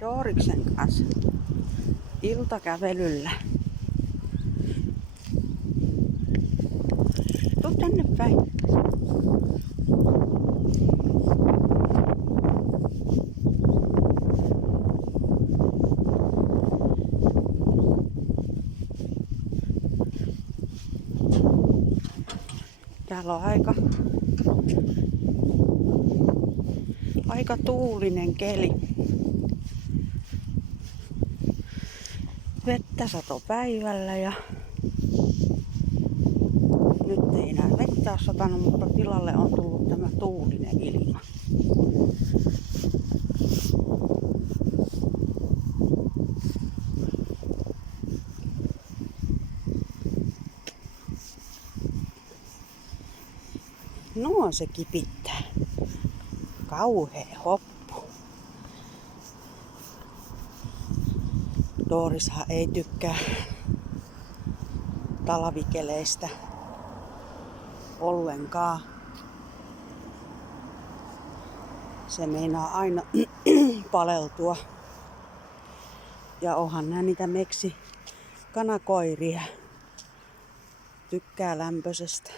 Dooriksen kanssa iltakävelyllä. Tuu tänne päin. Täällä on aika tuulinen keli. Vettä sato päivällä ja nyt ei enää vettä ole satanut, mutta tilalle on tullut tämä tuulinen ilma. Nuo se kipittää. Kauhea hoppu. Doorishan ei tykkää talvikeleistä ollenkaan. Se meinaa aina paleltua. Ja onhan nää niitä meksikanakoiria. Tykkää lämpöisestä.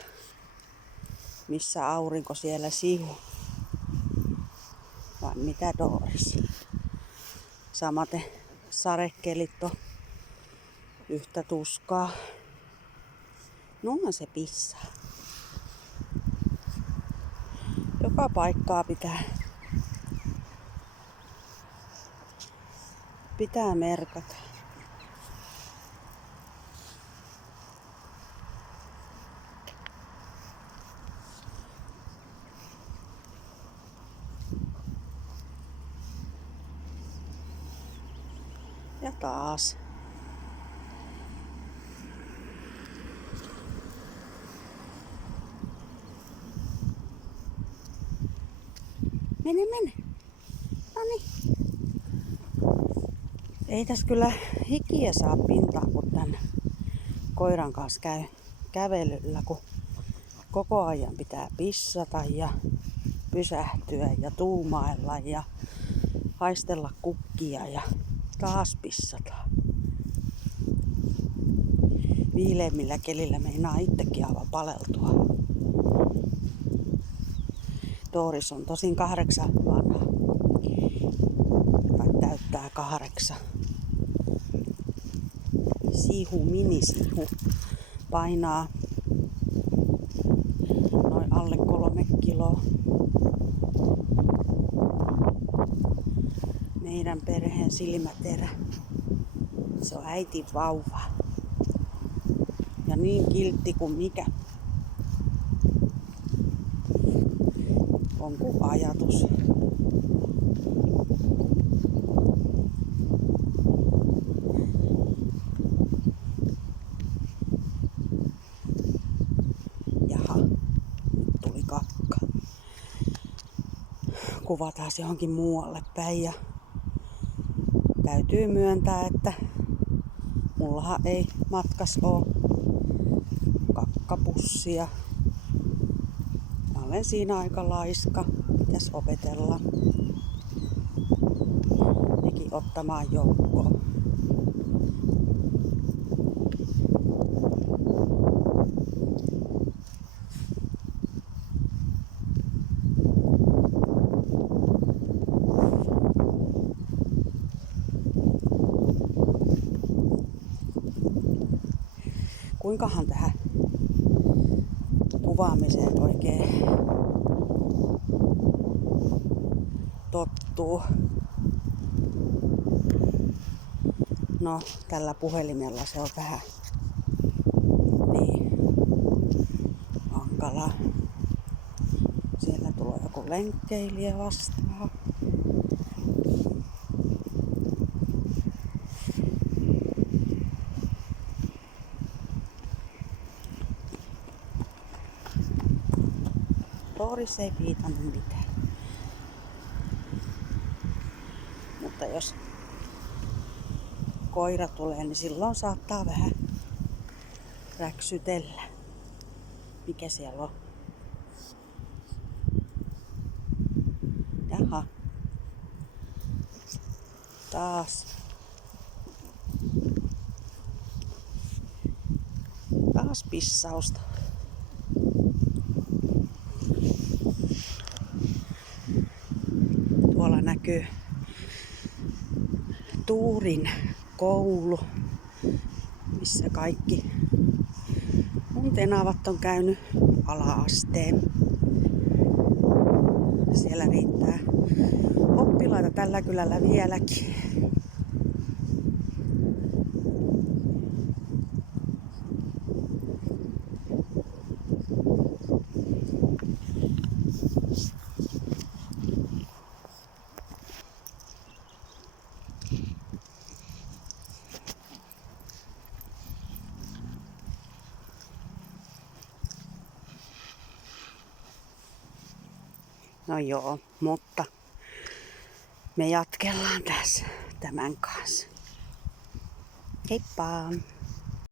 Missä aurinko siellä sihu. Vai mitä Dooris? Samaten sarekelit on yhtä tuskaa. Nuo se pissaa. Joka paikkaa pitää merkata. Ja taas. Mene. Noniin. Ei tässä kyllä hikiä saa pintaan, kun tän koiran kanssa käy kävelyllä, kun koko ajan pitää pissata ja pysähtyä ja tuumailla ja haistella kukkia ja taas pissata. Viileimmillä kelillä meinaa itsekin aivan paleltua. Dooris on tosin 8 vanha. Tai täyttää 8. Minisihu. Painaa noin alle 3 kiloa. Meidän perheen silmäterä. Se on äitin vauva. Ja niin kiltti kuin mikä. On kuin ajatus. Jaha, nyt tuli kakka. Kuva taas johonkin muualle päin ja täytyy myöntää, että mullahan ei matkas oo kakkapussia. Mä olen siinä aika laiska. Pitäis opetella nekin ottamaan joukkoon. Kuinkahan tähän kuvaamiseen oikein tottuu? No, tällä puhelimella se on vähän niin hankalaa. Siellä tulee joku lenkkeilijä vastaan. Dooris ei piitannut mitään. Mutta jos koira tulee, niin silloin saattaa vähän räksytellä. Mikä siellä on? Jaha. Taas pissausta. Tuolla näkyy Tuurin koulu, missä kaikki mun tenavat on käynyt ala-asteen. Siellä riittää oppilaita tällä kylällä vieläkin. No joo, mutta me jatkellaan tässä tämän kanssa. Heippa!